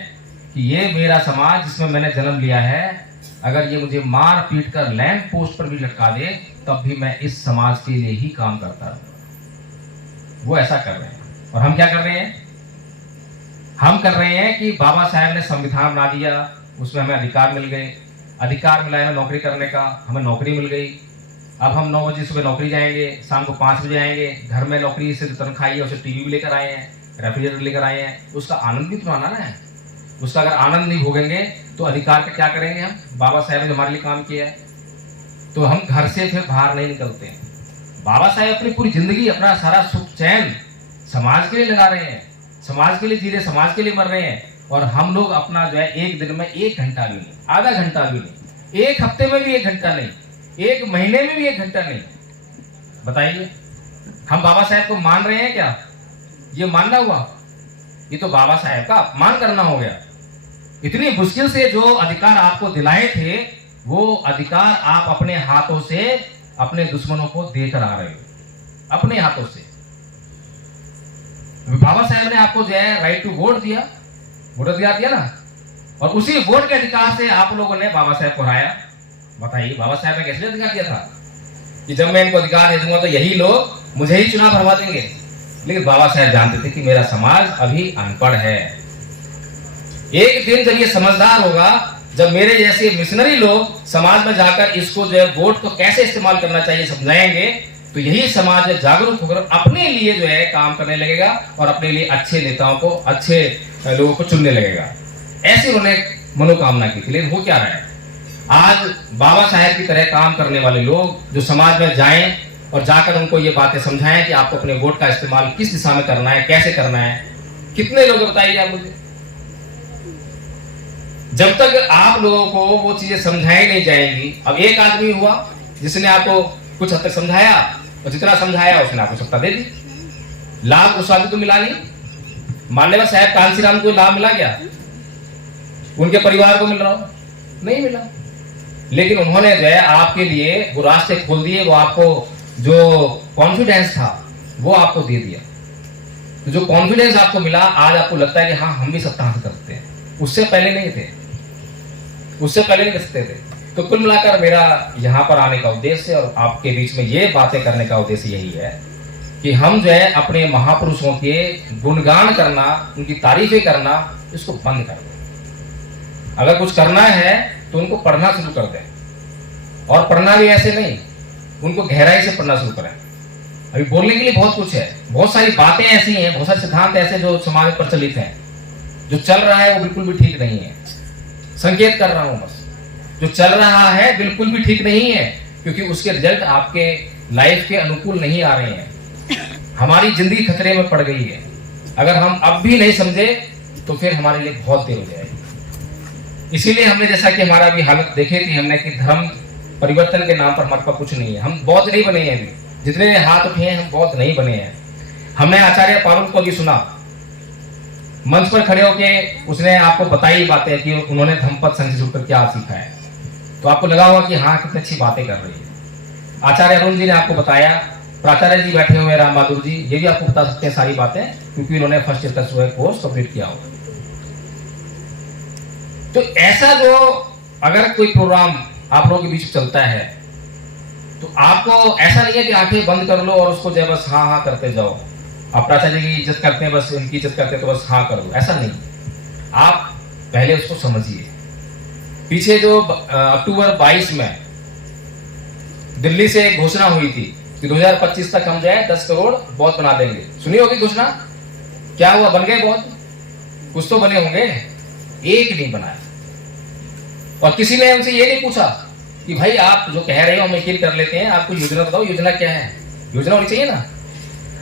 कि ये मेरा समाज जिसमें मैंने जन्म लिया है, अगर ये मुझे मार पीट कर लैंप पोस्ट पर भी लटका दे, तब भी मैं इस समाज के लिए ही काम करता रहूंगा। वो ऐसा कर रहे हैं। और हम क्या कर रहे हैं? हम कर रहे हैं कि बाबा साहेब ने संविधान बना दिया, उसमें हमें अधिकार मिल गए, अधिकार मिला है नौकरी करने का, हमें नौकरी मिल गई। अब हम 9 बजे सुबह नौकरी जाएंगे, शाम को 5 बजे आएंगे, घर में नौकरी से तनख्वाह है, उसे टीवी भी लेकर आए हैं, रेफ्रिजरेटर लेकर आए हैं, उसका आनंद भी तो आना है। उसका अगर आनंद नहीं भोगेंगे तो अधिकार का क्या करेंगे हम? बाबा साहेब ने हमारे लिए काम किया है, तो हम घर से फिर बाहर नहीं निकलते हैं। बाबा साहेब अपनी पूरी जिंदगी, अपना सारा सुख चैन समाज के लिए लगा रहे हैं, समाज के लिए जी रहे, समाज के लिए मर रहे हैं। और हम लोग अपना जो है एक दिन में 1 घंटा भी नहीं, आधा घंटा भी नहीं, एक हफ्ते में भी 1 घंटा नहीं, एक महीने में भी 1 घंटा नहीं। बताइए, हम बाबा साहेब को मान रहे हैं क्या? ये मानना हुआ? ये तो बाबा साहेब का अपमान करना हो गया। इतनी मुश्किल से जो अधिकार आपको दिलाए थे, वो अधिकार आप अपने हाथों से अपने दुश्मनों को देकर आ रहे हो, अपने हाथों से। बाबा साहेब ने आपको जो है राइट टू वोट दिया, वोटाधिकार दिया ना, और उसी वोट के अधिकार से आप लोगों ने बाबा साहेब को हराया। बताइए, बाबा साहेब ने कैसे अधिकार दिया था कि जब मैं इनको अधिकार दे दूंगा तो यही लोग मुझे ही चुनाव हरवा देंगे। लेकिन बाबा साहेब जानते थे कि मेरा समाज अभी अनपढ़ है। एक दिन जब ये समझदार होगा, जब मेरे जैसे मिशनरी लोग समाज में जाकर इसको जो है वोट को कैसे इस्तेमाल करना चाहिए समझाएंगे, तो यही समाज जागरूक होकर अपने लिए जो है काम करने लगेगा और अपने लिए अच्छे नेताओं को, अच्छे लोगों को चुनने लगेगा। ऐसी उन्होंने मनोकामना की थी। लेकिन हो क्या रहा है, आज बाबा साहेब की तरह काम करने वाले लोग जो समाज में जाएं और जाकर उनको ये बातें समझाएं कि आपको अपने वोट का इस्तेमाल किस दिशा में करना है, कैसे करना है। कितने लोग बताइए आप मुझे? जब तक आप लोगों को वो चीजें समझाई नहीं जाएंगी। अब एक आदमी हुआ जिसने आपको कुछ हद तक समझाया, और जितना समझाया उसने आपको सत्ता दे दी। लाभ उस आदमी को मिला नहीं। मान्यवर साहब कांसीराम को लाभ मिला क्या? उनके परिवार को मिल रहा हो? नहीं मिला। लेकिन उन्होंने जो है आपके लिए वो रास्ते खोल दिए, वो आपको जो कॉन्फिडेंस था वो आपको दे दिया। तो जो कॉन्फिडेंस आपको मिला, आज आपको लगता है कि हाँ हम भी सत्ता हासिल कर सकते हैं। उससे पहले नहीं थे, उससे पहले नहीं कर सकते थे। तो कुल मिलाकर मेरा यहाँ पर आने का उद्देश्य और आपके बीच में ये बातें करने का उद्देश्य यही है कि हम जो है अपने महापुरुषों के गुणगान करना, उनकी तारीफें करना, इसको बंद कर दें। अगर कुछ करना है तो उनको पढ़ना शुरू कर दें, और पढ़ना भी ऐसे नहीं, उनको गहराई से पढ़ना शुरू करें। अभी बोलने के लिए बहुत कुछ है, बहुत सारी बातें ऐसी हैं, बहुत सारे सिद्धांत ऐसे जो समाज में प्रचलित हैं। जो चल रहा है वो बिल्कुल भी ठीक नहीं है। संकेत कर रहा हूं बस, जो चल रहा है बिल्कुल भी ठीक नहीं है, क्योंकि उसके रिजल्ट आपके लाइफ के अनुकूल नहीं आ रहे हैं। हमारी जिंदगी खतरे में पड़ गई है। अगर हम अब भी नहीं समझे तो फिर हमारे लिए बहुत देर हो जाएगी। इसीलिए हमने, जैसा कि हमारा अभी हालत देखे थी हमने, कि धर्म परिवर्तन के नाम पर हमारे पास कुछ नहीं है। हम बौद्ध नहीं बने हैं। अभी जितने हाथ उठे हैं हम बौद्ध नहीं बने हैं। हमने आचार्य पारुल को भी सुना, मंच पर खड़े होके उसने आपको बताई बातें कि उन्होंने धम्मपद संघ से जुड़कर क्या सीखा है। तो आपको लगा होगा कि हाँ कितनी अच्छी बातें कर रही है। आचार्य अरुण जी ने आपको बताया, प्राचार्य जी बैठे हुए राम बहादुर जी, ये भी आपको बता सकते हैं सारी बातें, क्योंकि उन्होंने फर्स्ट ईयर का कोर्स कंप्लीट किया होगा। तो ऐसा जो अगर कोई प्रोग्राम आप लोगों के बीच चलता है तो आपको ऐसा नहीं है कि आंखें बंद कर लो और उसको जो बस हाँ हाँ करते जाओ। आप प्राचार्य जी की इज्जत करते हैं, बस उनकी इज्जत करते हैं तो बस हाँ कर दो, ऐसा नहीं। आप पहले उसको समझिए। पीछे जो अक्टूबर 22 में दिल्ली से एक घोषणा हुई थी कि 2025 तक हम जो है 10 करोड़ बौद्ध बना देंगे। सुनी होगी घोषणा? क्या हुआ? बन गए बौद्ध? कुछ तो बने होंगे, एक नहीं बनाया। और किसी ने उनसे ये नहीं पूछा कि भाई आप जो कह रहे हो हम यकीन कर लेते हैं, आपको योजना बताओ, योजना क्या है? योजना होनी चाहिए ना।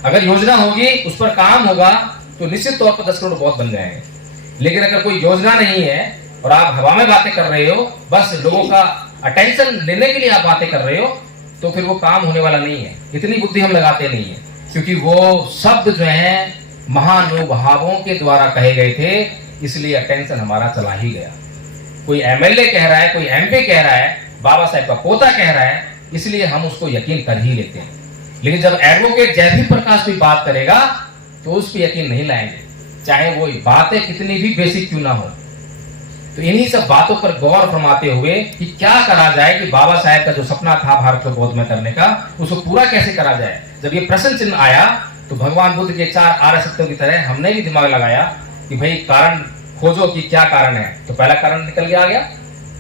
अगर योजना होगी, उस पर काम होगा, तो निश्चित तौर पर 10 करोड़ बहुत बन जाएंगे। लेकिन अगर कोई योजना नहीं है और आप हवा में बातें कर रहे हो, बस लोगों का अटेंशन लेने के लिए आप बातें कर रहे हो, तो फिर वो काम होने वाला नहीं है। इतनी बुद्धि हम लगाते नहीं है, क्योंकि वो शब्द जो है महानुभावों के द्वारा कहे गए थे, इसलिए अटेंशन हमारा चला ही गया। कोई एमएलए कह रहा है, कोई एमपी कह रहा है, बाबा साहेब का पोता कह रहा है, इसलिए हम उसको यकीन कर ही लेते हैं। लेकिन जब एडवोकेट जयदीप प्रकाश कोई बात करेगा तो उस पर यकीन नहीं लाएंगे, चाहे वो बातें कितनी भी बेसिक क्यों ना हो। तो इन्हीं सब बातों पर गौर फरमाते हुए कि क्या करा जाए कि बाबा साहेब का जो सपना था भारत को बौद्ध में करने का, उसको पूरा कैसे करा जाए। जब ये प्रश्न चिन्ह आया तो भगवान बुद्ध के 4 आर्य सत्यों की तरह हमने भी दिमाग लगाया कि भाई कारण खोजो कि क्या कारण है। तो पहला कारण निकल के आ गया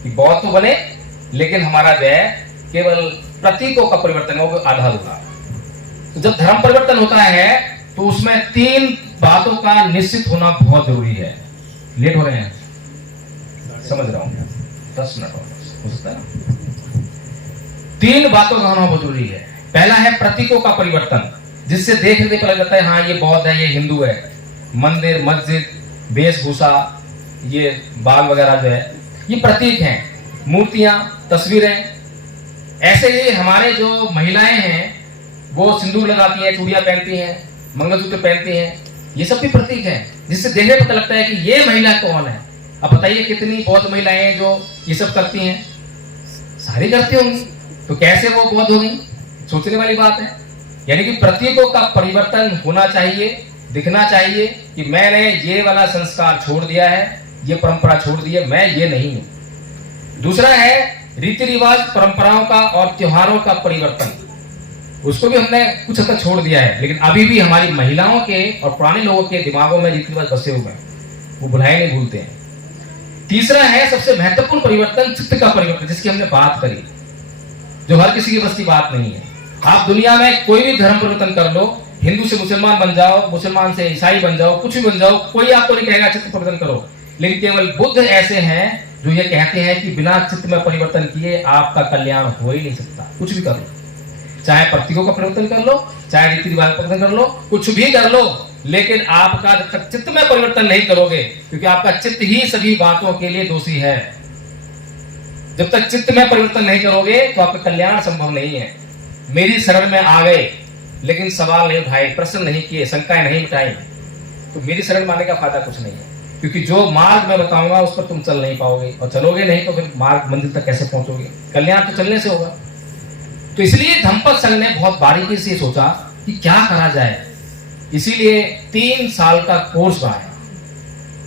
कि बौद्ध तो बने, लेकिन हमारा जो है केवल प्रतीकों का परिवर्तन हो, आधा अधूरा। तो जब धर्म परिवर्तन होता है तो उसमें 3 बातों का निश्चित होना बहुत जरूरी है। लेट हो रहे हैं, समझ रहा हूं, 10 मिनट हो सकता है ना। 3 बातों का होना बहुत जरूरी है। पहला है प्रतीकों का परिवर्तन, जिससे देखने पर लगता है हाँ ये बौद्ध है, ये हिंदू है। मंदिर, मस्जिद, वेशभूषा, ये बाग वगैरह जो है ये प्रतीक हैं। मूर्तियां, तस्वीरें, ऐसे ही हमारे जो महिलाएं हैं वो सिंदूर लगाती हैं, चूड़ियां पहनती हैं, मंगलसूत्र पहनती हैं, ये सब भी प्रतीक है जिससे देखने पता लगता है कि ये महिला कौन है। अब बताइए कितनी बौद्ध महिलाएं हैं जो ये सब करती हैं, सारी करती होंगी, तो कैसे वो बौद्ध हो गई, सोचने वाली बात है। यानी कि प्रतीकों का परिवर्तन होना चाहिए, दिखना चाहिए कि मैंने ये वाला संस्कार छोड़ दिया है, ये परंपरा छोड़ दी है, मैं ये नहीं हूं। दूसरा है रीति रिवाज, परंपराओं का और त्योहारों का परिवर्तन, उसको भी हमने कुछ हद तक छोड़ दिया है, लेकिन अभी भी हमारी महिलाओं के और पुराने लोगों के दिमागों में रीति रिवाज बसे हुए हैं, वो भुलाए नहीं भूलते हैं। तीसरा है सबसे महत्वपूर्ण परिवर्तन, चित्त का परिवर्तन, जिसकी हमने बात करी, जो हर किसी की बस की बात नहीं है। आप दुनिया में कोई भी धर्म परिवर्तन कर लो, हिंदू से मुसलमान बन जाओ, मुसलमान से ईसाई बन जाओ, कुछ भी बन जाओ, कोई आपको नहीं कहेगा चित्त परिवर्तन करो। लेकिन केवल बुद्ध ऐसे हैं जो ये कहते हैं कि बिना चित्त में परिवर्तन किए आपका कल्याण हो ही नहीं सकता। कुछ भी कर लो, चाहे प्रतीकों का परिवर्तन कर लो, चाहे रीति रिवाज का परिवर्तन कर लो, कुछ भी कर लो, लेकिन आपका जब तक चित्त में परिवर्तन नहीं करोगे, क्योंकि आपका चित्त ही सभी बातों के लिए दोषी है, जब तक चित्त में परिवर्तन नहीं करोगे तो आपका कल्याण संभव नहीं है। मेरी शरण में आ गए लेकिन सवाल नहीं उठाए, प्रश्न नहीं किए, शंकाएं नहीं मिटाई, तो मेरी शरण मानने का फायदा कुछ नहीं है, क्योंकि जो मार्ग मैं बताऊंगा उस पर तुम चल नहीं पाओगे, और चलोगे नहीं तो फिर मार्ग मंजिल तक कैसे पहुंचोगे। कल्याण तो चलने से होगा। तो इसलिए धम्मपद संघ ने बहुत बारीकी से सोचा कि क्या करा जाए, इसीलिए 3 साल का कोर्स बनाया।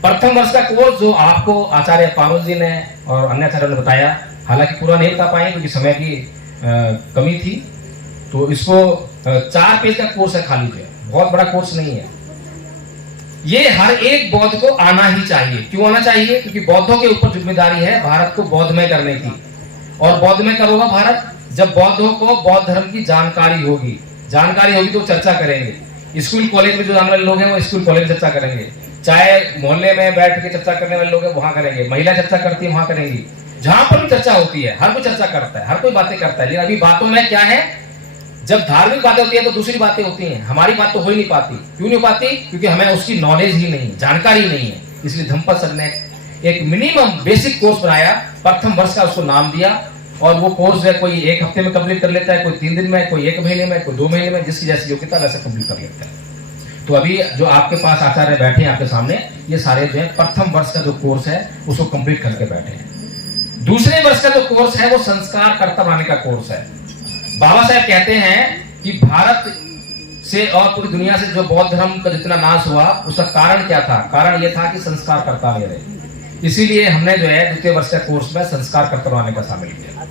प्रथम वर्ष का कोर्स जो आपको आचार्य पारुल जी ने और अन्य आचार्यों ने बताया, हालांकि पूरा नहीं बता पाए क्योंकि समय की कमी थी, तो इसको 4 पेज का कोर्स है खाली, जो बहुत बड़ा कोर्स नहीं है। ये हर एक बौद्ध को आना ही चाहिए। क्यों आना चाहिए? क्योंकि बौद्धों के ऊपर जिम्मेदारी है भारत को बौद्धमय करने की। और बौद्धमय कब होगा भारत? जब बौद्धों को बौद्ध धर्म की जानकारी होगी। जानकारी होगी तो चर्चा करेंगे। स्कूल कॉलेज में जो जाने वाले लोग हैं वो स्कूल कॉलेज में चर्चा करेंगे, चाहे मोहल्ले में बैठ के चर्चा करने वाले लोग हैं वहां करेंगे, महिला चर्चा करती है वहां करेंगी, जहां पर भी चर्चा होती है हर कोई चर्चा करता है, हर कोई बातें करता है। लेकिन अभी बातों में क्या है, जब धार्मिक बातें होती है तो दूसरी बातें होती हैं, हमारी बात तो हो ही नहीं पाती। क्यों नहीं पाती? क्योंकि हमें उसकी नॉलेज ही नहीं, जानकारी नहीं है। इसलिए धम्मपद सर ने एक मिनिमम बेसिक कोर्स बनाया, प्रथम वर्ष का उसको नाम दिया, और वो कोर्स है कोई 1 हफ्ते में कंप्लीट कर लेता है, कोई 3 दिन में, कोई 1 महीने में, कोई 2 महीने में, जिसकी जैसी योग्यता वैसे कंप्लीट कर लेता है। तो अभी जो आपके पास आचार्य बैठे हैं आपके सामने, ये सारे जो है प्रथम वर्ष का जो कोर्स है उसको कंप्लीट करके बैठे हैं। दूसरे वर्ष का जो कोर्स है वो संस्कार कर्ता बनाने का कोर्स है। बाबा साहब कहते हैं कि भारत से और पूरी दुनिया से जो बौद्ध धर्म का जितना नाश हुआ उसका कारण क्या था? कारण यह था कि संस्कार कर्ता नहीं रहे। इसीलिए हमने जो है द्वितीय वर्ष का कोर्स में संस्कार कर्ता बनाने का शामिल किया।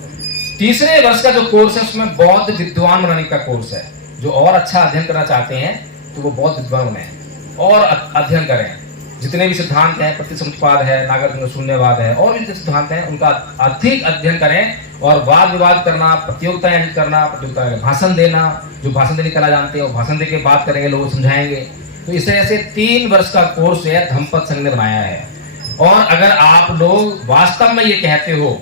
तीसरे वर्ष का जो कोर्स है उसमें बौद्ध विद्वान बनाने का कोर्स है। जो और अच्छा अध्ययन करना चाहते हैं तो वो बौद्ध विद्वान बने और अध्ययन करें। जितने भी सिद्धांत हैं, प्रतिसमुच्चयवाद है, नागरिक शून्यवाद है, और भी सिद्धांत हैं, उनका अधिक अध्ययन करें और वाद विवाद करना, प्रतियोगिताएं आयोजित करना, प्रतियोगिता भाषण देना, जो भाषण देने कला जानते हैं वो भाषण देके बात करेंगे, लोगों को समझाएंगे। तो इस तरह से 3 वर्ष का कोर्स जो है धम्मपद संघ ने बनाया है। और अगर आप लोग वास्तव में ये कहते हो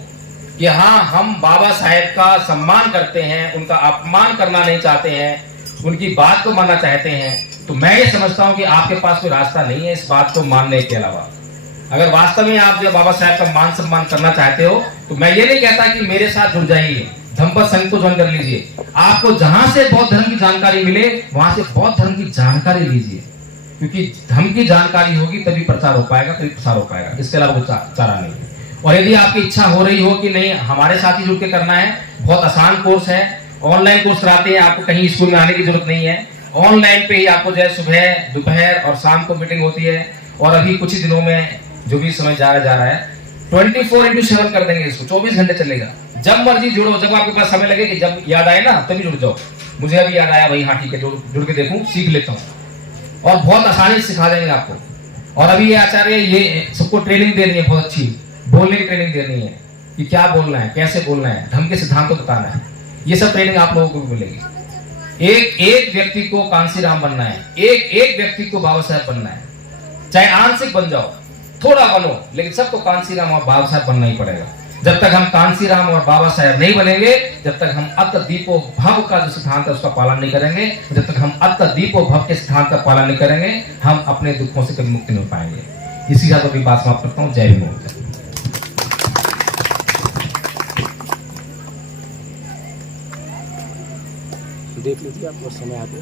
कि हाँ हम बाबा साहेब का सम्मान करते हैं, उनका अपमान करना नहीं चाहते हैं, उनकी बात को मानना चाहते हैं, तो मैं ये समझता हूं कि आपके पास कोई रास्ता नहीं है इस बात को मानने के अलावा। अगर वास्तव में आप जो बाबा साहेब का मान सम्मान करना चाहते हो तो मैं ये नहीं कहता कि मेरे साथ जुड़ जाइए, धम्मपद संघ को ज्वाइन कर लीजिए। आपको जहां से बौद्ध धर्म की जानकारी मिले वहां से बौद्ध धर्म की जानकारी लीजिए, क्योंकि धर्म की जानकारी होगी तभी प्रचार हो पाएगा, तभी प्रसार हो पाएगा, इसके अलावा कोई चारा नहीं है। और यदि आपकी इच्छा हो रही हो कि नहीं हमारे साथ ही जुड़ के करना है, बहुत आसान कोर्स है, ऑनलाइन कोर्स कराते हैं, आपको कहीं स्कूल में आने की जरूरत नहीं है। ऑनलाइन पे ही आपको जो है सुबह, दोपहर और शाम को मीटिंग होती है। और अभी कुछ ही दिनों में जो भी समय जा रहा है 24/7 कर देंगे इसको, 24 घंटे चलेगा। जब मर्जी जुड़ो, जब आपके पास समय लगे कि जब याद आए ना तभी जुड़ जाओ। मुझे अभी याद आया, वही हाँ ठीक है जुड़ के देखूं, सीख लेता हूँ और बहुत आसानी से सिखा देंगे आपको। और अभी ये आचार्य ये सबको ट्रेनिंग देनी है, बहुत अच्छी बोलने की ट्रेनिंग देनी है कि क्या बोलना है, कैसे बोलना है, धर्म के सिद्धांत को बताना है। ये सब ट्रेनिंग आप लोगों को भी मिलेगी। एक व्यक्ति को कांसीराम बनना है, एक व्यक्ति को बाबा साहेब बनना है। चाहे आंशिक बन जाओ, थोड़ा बनो, लेकिन सबको कांसीराम और बाबा साहेब बनना ही पड़ेगा। जब तक हम कांसीराम और बाबा साहेब नहीं बनेंगे, जब तक हम अत दीपो भव का जो सिद्धांत है उसका पालन नहीं करेंगे, जब तक हम अत दीपो भव के सिद्धांत का पालन नहीं करेंगे, हम अपने दुखों से कभी मुक्ति नहीं पाएंगे। इसी के साथ अपनी बात समाप्त करता हूँ। जय भीम। देख लीजिए आप, और समय आगे